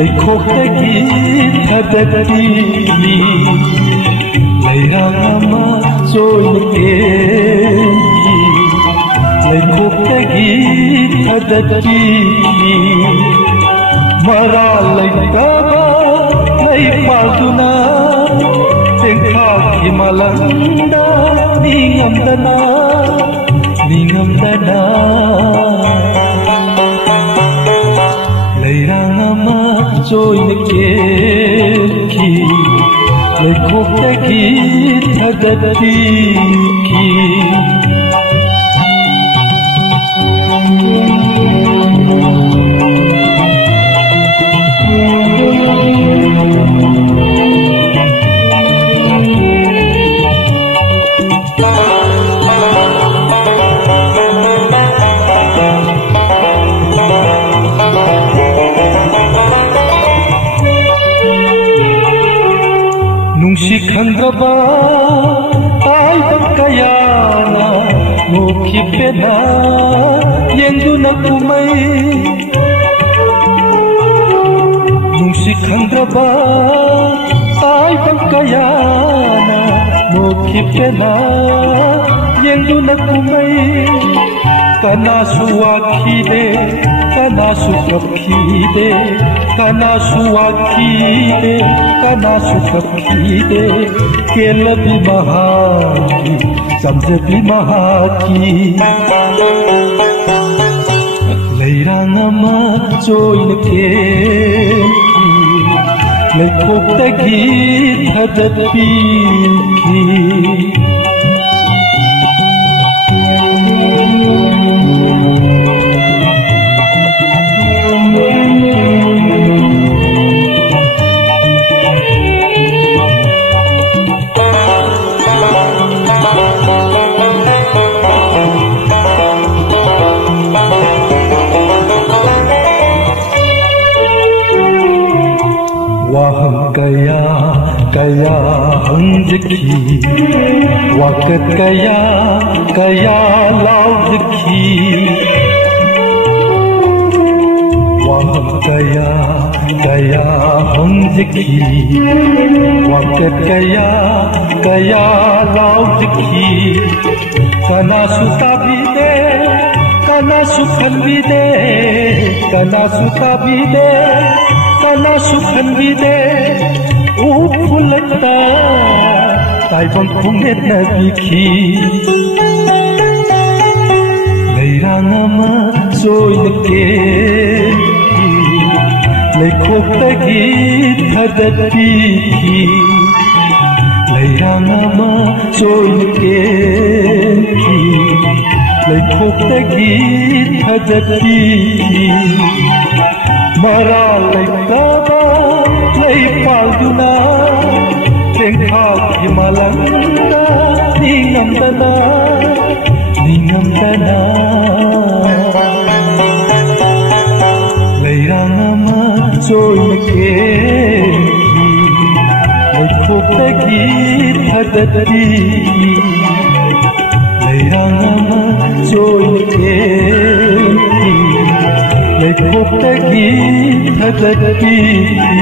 ꯂꯩꯈꯣꯛꯇꯒꯤ ꯊꯥꯗꯠꯄꯤ ꯂꯩꯔꯥꯡ ꯑꯃ ꯆꯣꯏꯅꯀꯦꯟꯈꯤ ꯂꯩꯈꯣꯛꯇꯒꯤ ꯊꯥꯗꯠꯄꯤ ꯃꯔꯥꯜ ꯂꯩꯇꯕ ꯂꯩꯄꯥꯛꯇꯨꯅ ꯇꯦꯡꯊꯥꯛꯀꯤ ꯃꯥꯂꯪꯗ ꯅꯤꯡꯉꯝꯗꯅ ꯂꯩꯔꯥꯡ ꯑꯃ ꯆꯣꯏꯅꯀꯦꯟꯈꯤ ꯂꯩꯈꯣꯛꯇꯒꯤ ꯊꯥꯗꯠꯄꯤꯈꯤ ꯈꯪꯗ꯭ꯔꯕ ꯇꯥꯏꯕꯪ ꯀꯌꯥꯅ ꯅꯣꯛꯈꯤꯕꯦꯅ ꯌꯦꯡꯗꯨꯅ ꯀꯨꯝꯃꯩ ꯅꯨꯡꯁꯤ ꯈꯪꯗ꯭ꯔꯕ ꯇꯥꯏꯕꯪ ꯀꯌꯥꯅ ꯅꯣꯛꯈꯤꯕꯦꯅ ꯌꯦꯡꯗꯨꯅ ꯀꯨꯝꯃꯩ ꯀꯅꯥꯁꯨ ꯋꯥꯈꯤꯗꯦ कनासु कपखीदे कनासु वाखीदे कनासु कपखीदे केलबी महाकी समझबी महाकी लैरांग अमा चोइनकेंखी लैखोक्तगी थदत्पीखी कया कया हंजकी वक़्त कया कया लाउजकी वाह कया कया हंजकी वक़्त कया कया लाउजकी कना सुता भी दे कना सुखन भी दे कना सुता भी दे कना सुखन भी दे उफुलता ताइबंग खुंगे तबिखी लैरांग अमा चोइनकेंखी लैखोक्तगी थदत्पीखी लैरांग अमा चोइनकेंखी लैखोक्तगी थदत्पीखी मराल लैतबा लैपाल्दुना तेंखाक्की मालंदा निंगमदना लैरांग अमा चोइनकेंखी लैखोक्तगी थदत्पीखी लैरांग अमा चोइनकेंखी लैखोक्तगी थदत्पीखी